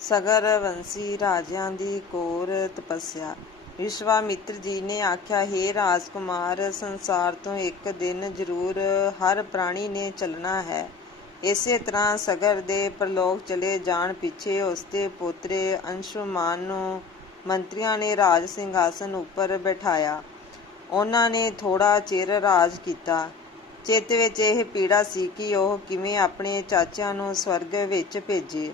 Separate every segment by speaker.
Speaker 1: ਸਗਰ ਵੰਸੀ ਰਾਜਿਆਂ ਦੀ ਕੋਰ ਤਪੱਸਿਆ। ਵਿਸ਼ਵਾਮਿੱਤਰ ਜੀ ਨੇ ਆਖਿਆ, ਹੈ ਰਾਜਕੁਮਾਰ, ਸੰਸਾਰ ਤੋਂ ਇੱਕ ਦਿਨ ਜ਼ਰੂਰ ਹਰ ਪ੍ਰਾਣੀ ਨੇ ਚੱਲਣਾ ਹੈ। ਇਸੇ ਤਰ੍ਹਾਂ ਸਗਰ ਦੇ ਪ੍ਰਲੋਕ ਚਲੇ ਜਾਣ ਪਿੱਛੇ ਉਸਦੇ ਪੋਤਰੇ ਅੰਸ਼ੁਮਾਨ ਨੂੰ ਮੰਤਰੀਆਂ ਨੇ ਰਾਜ ਸਿੰਘਾਸਨ ਉੱਪਰ ਬਿਠਾਇਆ। ਉਹਨਾਂ ਨੇ ਥੋੜਾ ਚਿਰ ਰਾਜ ਕੀਤਾ। ਚਿੱਤ ਵਿੱਚ ਇਹ ਪੀੜਾ ਸੀ ਕਿ ਉਹ ਕਿਵੇਂ ਆਪਣੇ ਚਾਚਿਆਂ ਨੂੰ ਸਵਰਗ ਵਿੱਚ ਭੇਜੇ।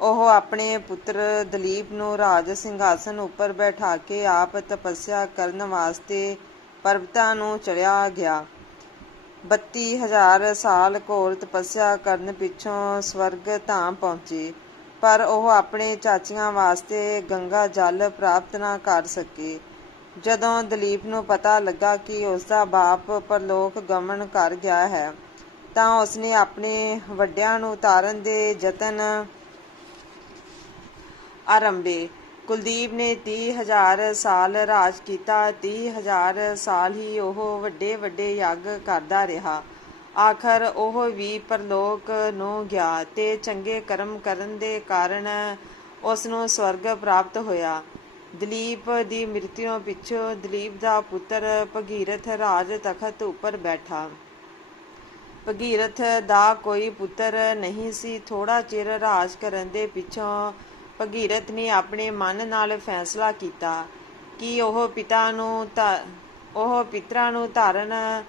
Speaker 1: ਉਹ ਆਪਣੇ ਪੁੱਤਰ ਦਲੀਪ ਨੂੰ ਰਾਜ ਸਿੰਘਾਸਨ ਉੱਪਰ ਬੈਠਾ ਕੇ ਆਪ ਤਪੱਸਿਆ ਕਰਨ ਵਾਸਤੇ ਪਰਬਤਾਂ ਨੂੰ ਚੜਿਆ ਗਿਆ। 32000 ਸਾਲ ਘੋਰ ਤਪੱਸਿਆ ਕਰਨ ਪਿੱਛੋਂ ਸਵਰਗ ਧਾਮ ਪਹੁੰਚੇ, ਪਰ ਉਹ ਆਪਣੇ ਚਾਚੀਆਂ ਵਾਸਤੇ ਗੰਗਾ ਜਲ ਪ੍ਰਾਪਤ ਨਾ ਕਰ ਸਕੇ। ਜਦੋਂ ਦਲੀਪ ਨੂੰ ਪਤਾ ਲੱਗਾ ਕਿ ਉਸ ਦਾ ਬਾਪ ਪਰਲੋਕ ਗਮਨ ਕਰ ਗਿਆ ਹੈ, ਤਾਂ ਉਸਨੇ ਆਪਣੇ ਵੱਡਿਆਂ ਨੂੰ ਉਤਾਰਨ ਦੇ ਯਤਨ ਆਰੰਭੇ। ਕੁਲਦੀਪ ਨੇ 30000 ਸਾਲ ਰਾਜ ਕੀਤਾ 30000 ਸਾਲ ਹੀ ਉਹ ਵੱਡੇ ਵੱਡੇ ਯੱਗ ਕਰਦਾ ਰਿਹਾ। ਆਖਰ ਉਹ ਵੀ ਪਰਲੋਕ ਨੂੰ ਗਿਆ ਤੇ ਚੰਗੇ ਕਰਮ ਕਰਨ ਦੇ ਕਾਰਨ ਉਸ ਨੂੰ ਸਵਰਗ ਪ੍ਰਾਪਤ ਹੋਇਆ। ਦਲੀਪ ਦੀ ਮ੍ਰਿਤਿਉ ਪਿੱਛੋਂ ਦਲੀਪ ਦਾ ਪੁੱਤਰ ਭਗੀਰਥ ਰਾਜ ਤਖਤ ਉੱਪਰ ਬੈਠਾ। ਭਗੀਰਥ ਦਾ ਕੋਈ ਪੁੱਤਰ ਨਹੀਂ ਸੀ ਥੋੜਾ ਚਿਰ ਰਾਜ ਕਰਨ ਦੇ ਪਿੱਛੋਂ ਭਗੀਰਥ ਨੇ ਆਪਣੇ ਮਨ ਨਾਲ ਫੈਸਲਾ ਕੀਤਾ ਕਿ ਉਹ ਪਿਤਾ ਨੂੰ ਧਾ- ਉਹ ਪਿਤਰਾਂ ਨੂੰ ਧਾਰਨ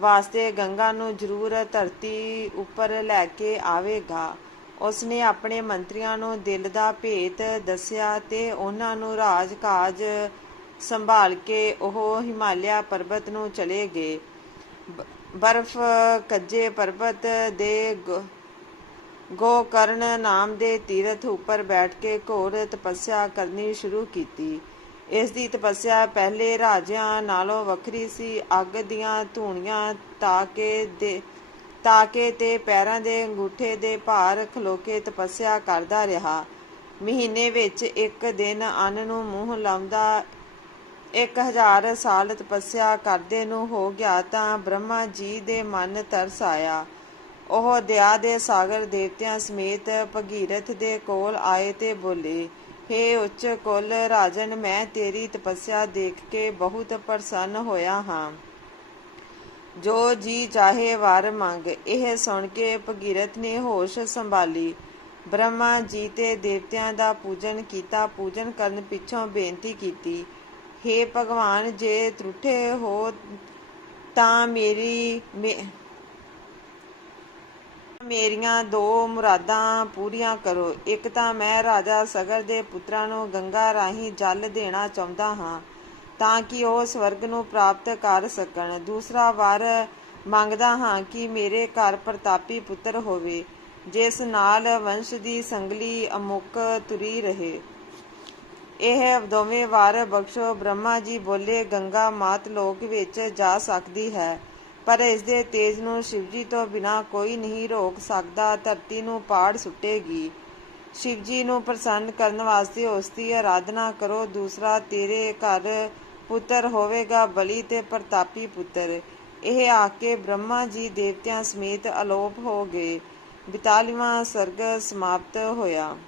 Speaker 1: ਵਾਸਤੇ ਗੰਗਾ ਨੂੰ ਜ਼ਰੂਰ ਧਰਤੀ ਉੱਪਰ ਲੈ ਕੇ ਆਵੇਗਾ। ਉਸਨੇ ਆਪਣੇ ਮੰਤਰੀਆਂ ਨੂੰ ਦਿਲ ਦਾ ਭੇਤ ਦੱਸਿਆ ਤੇ ਉਹਨਾਂ ਨੂੰ ਰਾਜ ਕਾਜ ਸੰਭਾਲ ਕੇ ਉਹ ਹਿਮਾਲਿਆ ਪਰਬਤ ਨੂੰ ਚਲੇ ਗਏ। ਬਰਫ਼ ਕੱਜੇ ਪਰਬਤ ਦੇ ਗੋਕਰਨ ਨਾਮ ਦੇ ਤੀਰਥ ਉੱਪਰ ਬੈਠ ਕੇ ਘੋਰ ਤਪੱਸਿਆ ਕਰਨੀ ਸ਼ੁਰੂ ਕੀਤੀ। ਇਸ ਦੀ ਤਪੱਸਿਆ ਪਹਿਲੇ ਰਾਜਿਆਂ ਨਾਲੋਂ ਵੱਖਰੀ ਸੀ। ਅੱਗ ਦੀਆਂ ਧੂਣੀਆਂ ਤਾਕੇ ਦੇ ਤਾਕੇ ਤੇ ਪੈਰਾਂ ਦੇ ਅੰਗੂਠੇ ਦੇ ਭਾਰ ਖਲੋਕੇ ਤਪੱਸਿਆ ਕਰਦਾ ਰਿਹਾ। ਮਹੀਨੇ ਵਿੱਚ ਇੱਕ ਦਿਨ ਅੰਨ ਨੂੰ ਮੂੰਹ ਲਾਉਂਦਾ, ਇੱਕ ਹਜ਼ਾਰ ਸਾਲ ਤਪੱਸਿਆ ਕਰਦੇ ਨੂੰ ਹੋ ਗਿਆ ਤਾਂ ਬ੍ਰਹਮਾ ਜੀ ਦੇ ਮਨ ਤਰਸ ਆਇਆ। ਉਹ ਦਇਆ ਦੇ ਸਾਗਰ ਦੇਵਤਿਆਂ ਸਮੇਤ ਭਗੀਰਥ ਦੇ ਕੋਲ ਆਏ ਤੇ ਬੋਲੇ, ਹੇ ਉੱਚ ਕੁਲ ਰਾਜਨ, ਮੈਂ ਤੇਰੀ ਤਪੱਸਿਆ ਦੇਖ ਕੇ ਬਹੁਤ ਪ੍ਰਸੰਨ ਹੋਇਆ ਹਾਂ। ਜੋ ਜੀ ਚਾਹੇ ਵਰ ਮੰਗ, ਇਹ ਸੁਣ ਕੇ ਭਗੀਰਥ ਨੇ ਹੋਸ਼ ਸੰਭਾਲੀ। ਬ੍ਰਹਮਾ ਜੀ ਤੇ ਦੇਵਤਿਆਂ ਦਾ ਪੂਜਨ ਕੀਤਾ, ਪੂਜਨ ਕਰਨ ਪਿੱਛੋਂ ਬੇਨਤੀ ਕੀਤੀ, ਹੇ ਭਗਵਾਨ, ਜੇ ਤਰੁੱਠੇ ਹੋ ਤਾਂ ਮੇਰੀ ਮੇ- ਮੇਰੀਆਂ ਦੋ ਮੁਰਾਦਾਂ ਪੂਰੀਆਂ ਕਰੋ। ਇੱਕ ਤਾਂ ਮੈਂ ਰਾਜਾ ਸਗਰ ਦੇ ਪੁੱਤਰਾਂ ਨੂੰ ਗੰਗਾ ਰਾਹੀਂ ਜਲ ਦੇਣਾ ਚਾਹੁੰਦਾ ਹਾਂ ਤਾਂ ਕਿ ਉਹ ਸਵਰਗ ਨੂੰ ਪ੍ਰਾਪਤ ਕਰ ਸਕਣ। ਦੂਸਰਾ ਵਾਰ ਮੰਗਦਾ ਹਾਂ ਕਿ ਮੇਰੇ ਘਰ ਪ੍ਰਤਾਪੀ ਪੁੱਤਰ ਹੋਵੇ, ਜਿਸ ਨਾਲ ਵੰਸ਼ ਦੀ ਸੰਗਲੀ ਅਮੁਕ ਤੁਰੀ ਰਹੇ। ਇਹ ਦੋਵੇਂ ਵਾਰ ਬਖਸ਼ੋ। ਬ੍ਰਹਮਾ ਜੀ ਬੋਲੇ, ਗੰਗਾ ਮਾਤ ਲੋਕ ਵਿੱਚ ਜਾ ਸਕਦੀ ਹੈ। ਪਰ ਇਸ ਦੇ ਤੇਜ ਨੂੰ ਸ਼ਿਵਜੀ ਤੋਂ ਬਿਨਾ ਕੋਈ ਨਹੀਂ ਰੋਕ ਸਕਦਾ। ਧਰਤੀ ਨੂੰ ਪਾੜ ਸੁੱਟੇਗੀ। ਸ਼ਿਵਜੀ ਨੂੰ ਪ੍ਰਸੰਨ ਕਰਨ ਵਾਸਤੇ ਉਸ ਦੀ ਆਰਾਧਨਾ ਕਰੋ। ਦੂਸਰਾ, ਤੇਰੇ ਘਰ ਪੁੱਤਰ ਹੋਵੇਗਾ, ਬਲੀ ਤੇ ਪ੍ਰਤਾਪੀ ਪੁੱਤਰ। ਇਹ ਆ ਕੇ ਬ੍ਰਹਮਾ ਜੀ ਦੇਵਤਿਆਂ ਸਮੇਤ ਅਲੋਪ ਹੋ ਗਏ। 42ਵਾਂ ਸਰਗ ਸਮਾਪਤ ਹੋਇਆ।